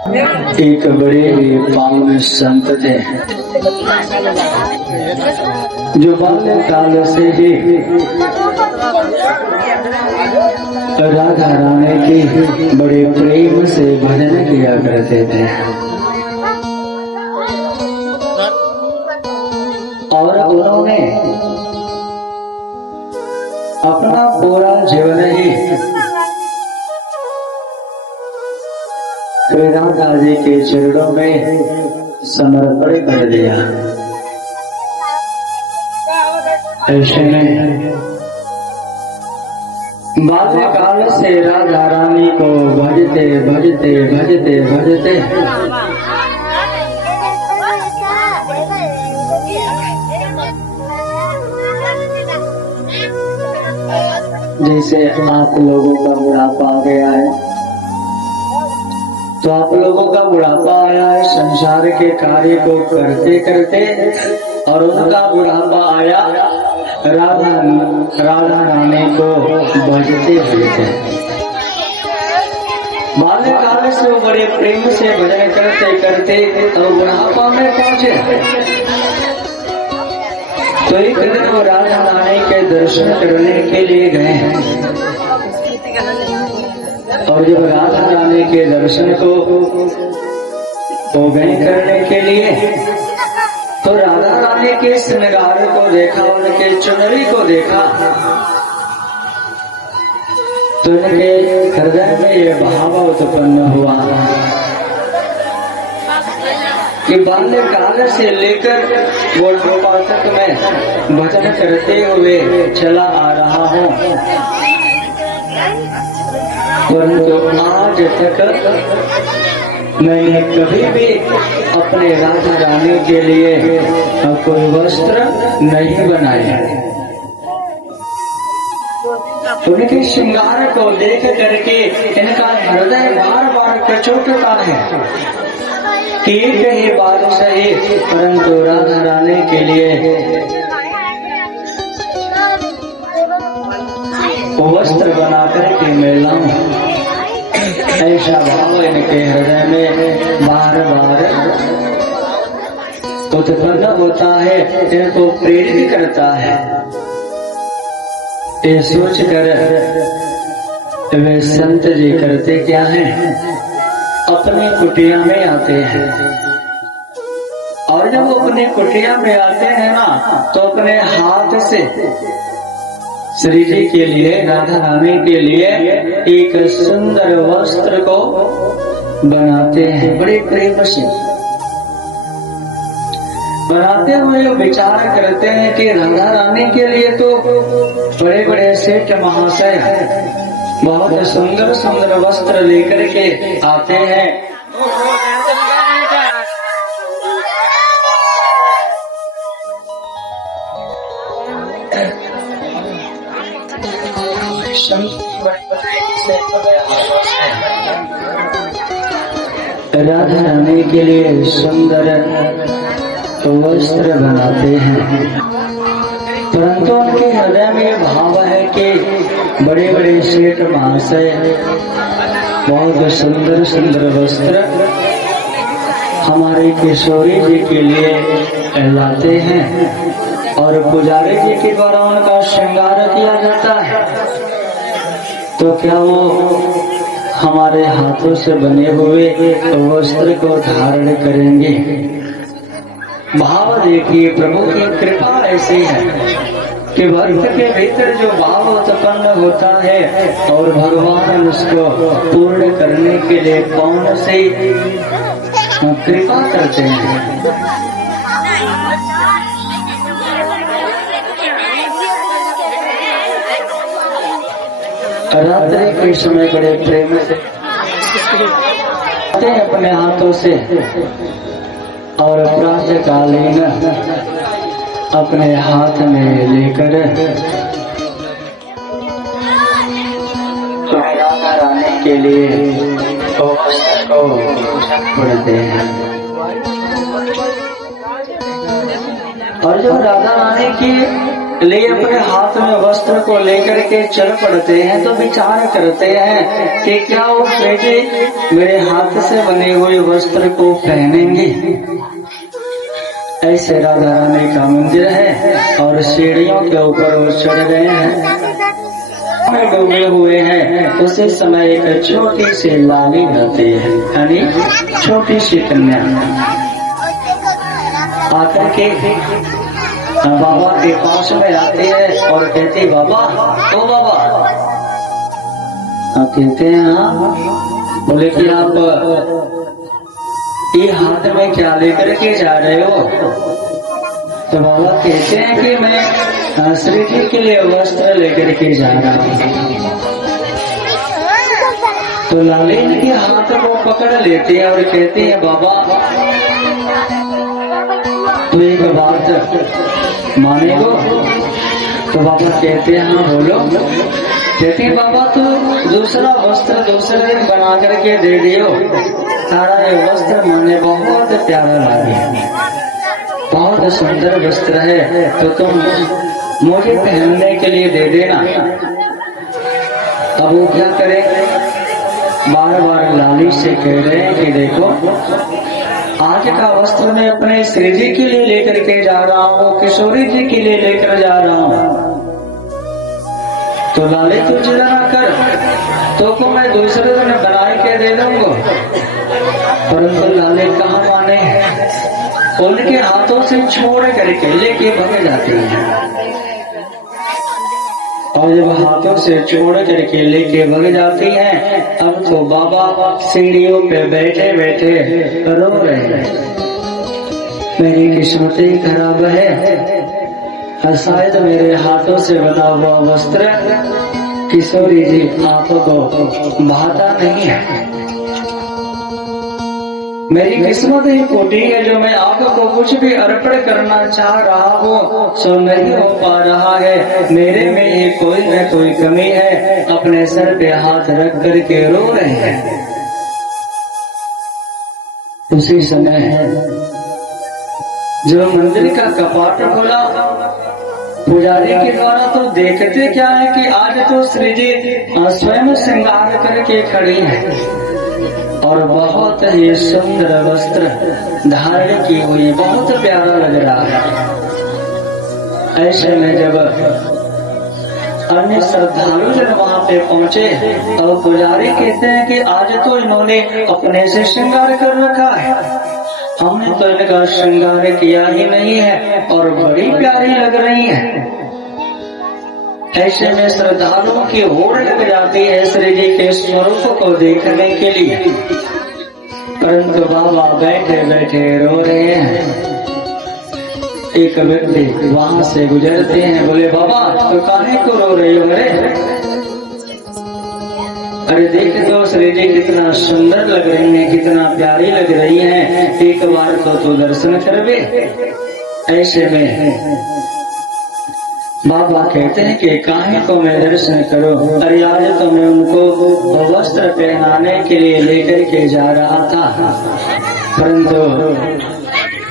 एक बड़े पावन संत थे जो बाल्यकाल से ही राधा रानी की बड़े प्रेम से भजन किया करते थे और उन्होंने अपना पूरा जीवन ही राधा जी के चरणों में समर्पण कर दिया। ऐसे में बाल्यकाल से राधा रानी को भजते भजते भजते भजते जैसे आप लोगों का बुढ़ापा आ गया है, तो आप लोगों का बुढ़ापा आया है संसार के कार्य को करते करते, और उनका बुढ़ापा आया राधा रानी को भजते भजते। बाल्यकाल से वो बड़े प्रेम से भजन करते करते तो बुढ़ापा में पहुंचे। तो एक दिन वो राधा रानी के दर्शन करने के लिए गए, और जब राधा रानी के दर्शन को हो गए करने के लिए, तो राधा रानी के श्रृंगार को देखा, उनके चुनरी को देखा, तो उनके हृदय में ये भाव उत्पन्न हुआ कि बाल्यकाल से लेकर बुढ़ापा तक मैं भजन करते हुए चला आ रहा हूँ, परंतु आज तक मैंने कभी भी अपने राधा रानी के लिए कोई वस्त्र नहीं बनाया। उनके श्रृंगार को देख करके इनका हृदय बार बार कचोटता है कि एक ही बार सही, परंतु राधा रानी के लिए वस्त्र बना करके मैं लाऊं। ऐसा भाव इनके हृदय में बार बार उत्पन्न होता है, इनको प्रेरित करता है। ये सोच कर वे संत जी करते क्या हैं, अपनी कुटिया में आते हैं, और जब वो अपनी कुटिया में आते हैं ना, तो अपने हाथ से श्री जी के लिए, राधा रानी के लिए एक सुंदर वस्त्र को बनाते हैं। बड़े प्रेम से बनाते हुए विचार करते हैं कि राधा रानी के लिए तो बड़े बड़े सेठ महाशय बहुत सुंदर सुंदर वस्त्र लेकर के आते हैं, राधा रानी के लिए सुंदर वस्त्र बनाते हैं, परंतु उनके हृदय में भाव है कि बड़े बड़े सेठ महाशय बहुत सुंदर सुंदर वस्त्र हमारे किशोरी जी के लिए लाते हैं, और पुजारी जी के द्वारा उनका श्रृंगार किया जाता है। तो क्या वो हमारे हाथों से बने हुए वस्त्र को धारण करेंगे? भाव देखिए, प्रभु की कृपा ऐसी है कि भक्त के भीतर जो भाव उत्पन्न होता है और भगवान उसको पूर्ण करने के लिए कौन से कृपा करते हैं। रात्रि के समय बड़े प्रेम से अपने हाथों से, और प्रातःकालीन अपने हाथ में लेकर राधा रानी के लिए वस्त्र को पढ़ते हैं। और जब राधा रानी की लिए अपने हाथ में वस्त्र को लेकर के चल पड़ते हैं तो विचार करते हैं कि क्या वो बेटे मेरे हाथ से बने हुए वस्त्र को पहनेंगे। ऐसे राधा रानी का मंदिर है और सीढ़ियों के ऊपर वो चढ़ गए हैं, डूबे हुए हैं। उसी समय एक छोटी सी लाली रहती है, यानी छोटी सी कन्या आकर के बाबा के पास में आती है और कहती बाबा, ओ बाबा। कहते हैं हाँ। बोले कि आप ये हाथ में क्या लेकर के जा रहे हो? तो बाबा कहते हैं कि मैं श्री जी के लिए वस्त्र लेकर के जा रहा हूँ। तो लाली के हाथ को पकड़ लेते हैं और कहते हैं बाबा तो एक बात मानेगो? तो बाबा कहते हैं हाँ बोलो। कहते हैं बाबा तो दूसरा वस्त्र दूसरे दिन बना करके दे दियो, तारा ये वस्त्र माने बहुत प्यारा लगे, बहुत सुंदर वस्त्र है, तो तुम मुझे पहनने के लिए दे देना। अब वो क्या करे, बार बार लाली से कह रहे हैं कि देखो आज का वस्त्र मैं अपने श्री जी के लिए लेकर के जा रहा हूँ, किशोरी जी के लिए लेकर जा रहा हूँ। तो लाली तू चिंता ना कर, तो को मैं दूसरे दिन बना के दे दूंगा। परंतु लाली कहाँ माने, उनके हाथों से छोड़ करके लेके भाग जाते हैं। और जब हाथों से छोड़ करके लेके भाग जाती हैं, अब तो बाबा सीढ़ियों पे बैठे बैठे रो रहे हैं, मेरी किस्मत ही खराब है, शायद मेरे हाथों से बना हुआ वस्त्र किशोरी जी आपको भाता नहीं है। मेरी किस्मत ही फूटी है, जो मैं आपको कुछ भी अर्पण करना चाह रहा हूँ सो नहीं हो पा रहा है। मेरे में ही कोई न कोई कमी है। अपने सर पे हाथ रख करके रो रहे हैं। उसी समय जो मंदिर का कपाट खोला पुजारी के द्वारा, तो देखते क्या है कि आज तो श्री जी स्वयं श्रृंगार करके खड़ी है और बहुत ही सुंदर वस्त्र धारण की हुई, बहुत प्यारा लग रहा है। ऐसे में जब अन्य श्रद्धालु जन वहाँ पे पहुँचे और पुजारी कहते हैं कि आज तो इन्होंने अपने से श्रृंगार कर रखा है, हमने तो इनका श्रृंगार किया ही नहीं है और बड़ी प्यारी लग रही है। ऐसे में श्रद्धालुओं की होड़ लग जाती है श्री जी के स्वरूप को देखने के लिए, परंतु बाबा बैठे बैठे रो रहे हैं। एक व्यक्ति वहां से गुजरते हैं, बोले बाबा तो काहे को रो रही हो? अरे देख तो श्री जी कितना सुंदर लग रही है, कितना प्यारी लग रही है, एक बार तो दर्शन करवे। ऐसे में बाबा कहते हैं कि काहे को मैं दर्शन करो? अरे आज तो मैं उनको वस्त्र पहनाने के लिए लेकर के जा रहा था, परंतु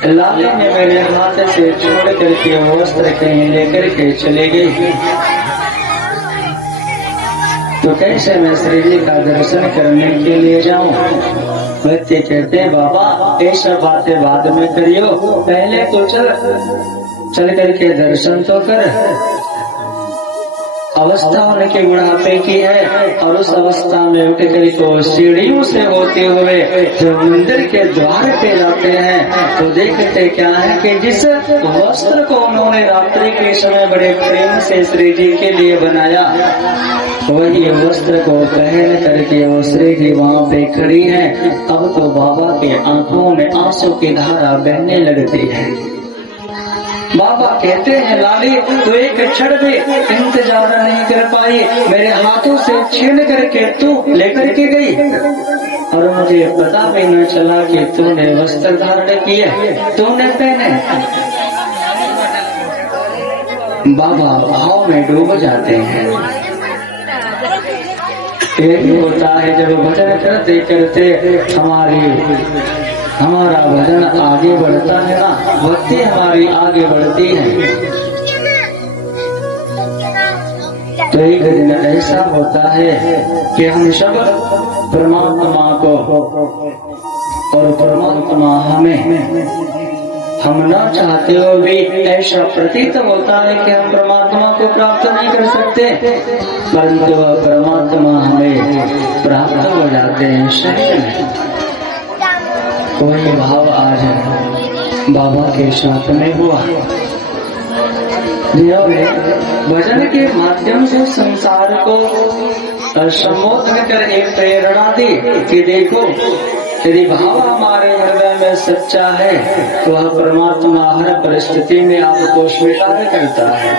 लाली ने मेरे हाथ से छोड़ करके वस्त्र कहीं लेकर के चले गई। तो कैसे मैं श्री जी का दर्शन करने के लिए जाऊं? व्यक्ति कहते हैं बाबा ये सब बातें बाद में करियो, पहले तो चल करके दर्शन तो कर। अवस्था उनके बुढ़ापे की है और उस अवस्था में उठ कर तो सीढ़ियों से होते हुए जो मंदिर के द्वार पे जाते हैं तो देखते क्या है कि जिस वस्त्र को उन्होंने रात्रि के समय बड़े प्रेम से श्री जी के लिए बनाया, वही वस्त्र को पहन करके वो श्री जी वहाँ पे खड़ी है। अब तो बाबा के आंखों में आंसू की धारा बहने लगती है। बाबा कहते हैं लाली तो एक क्षण भी इंतजार नहीं कर पाई, मेरे हाथों से छीन करके तू लेकर के गई और मुझे पता भी न चला कि तूने वस्त्र धारण किए, तूने पहने। बाबा भाव में डूब जाते हैं। यही होता है जब भजन करते करते हमारा भजन आगे बढ़ता है ना, भक्ति हमारी आगे बढ़ती है। तो एक दिन ऐसा होता है कि हम सब परमात्मा को और परमात्मा हमें, हम न चाहते हो भी ऐसा प्रतीत होता है कि हम परमात्मा को प्राप्त नहीं कर सकते, परंतु परमात्मा हमें प्राप्त हो जाते हैं शरीर में। कोई भाव आज बाबा के साथ में हुआ, जिन्होंने भजन के माध्यम से संसार को संबोधन कर एक प्रेरणा दी कि देखो, यदि भाव हमारे हृदय में सच्चा है तो वह परमात्मा हर परिस्थिति में आपको स्वीकार करता है,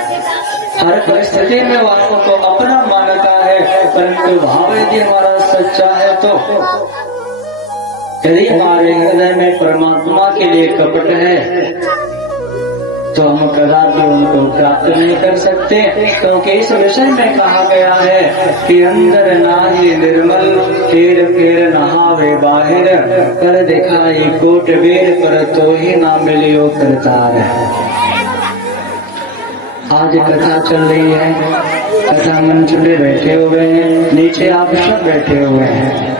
हर परिस्थिति में वह आपको अपना मानता है। परंतु भाव यदि हमारा सच्चा है तो यदि हमारे हृदय में परमात्मा के लिए कपट है तो हम कदापि उनको प्राप्त नहीं कर सकते, क्योंकि इस विषय में कहा गया है कि अंदर नाहि निर्मल फेर फेर नहावे बाहिर, कर दिखाई कोट बेर पर तो ही ना मिलियो करतार। आज कथा चल रही है, कथा मंच पे बैठे हुए हैं, नीचे आप सब बैठे हुए हैं।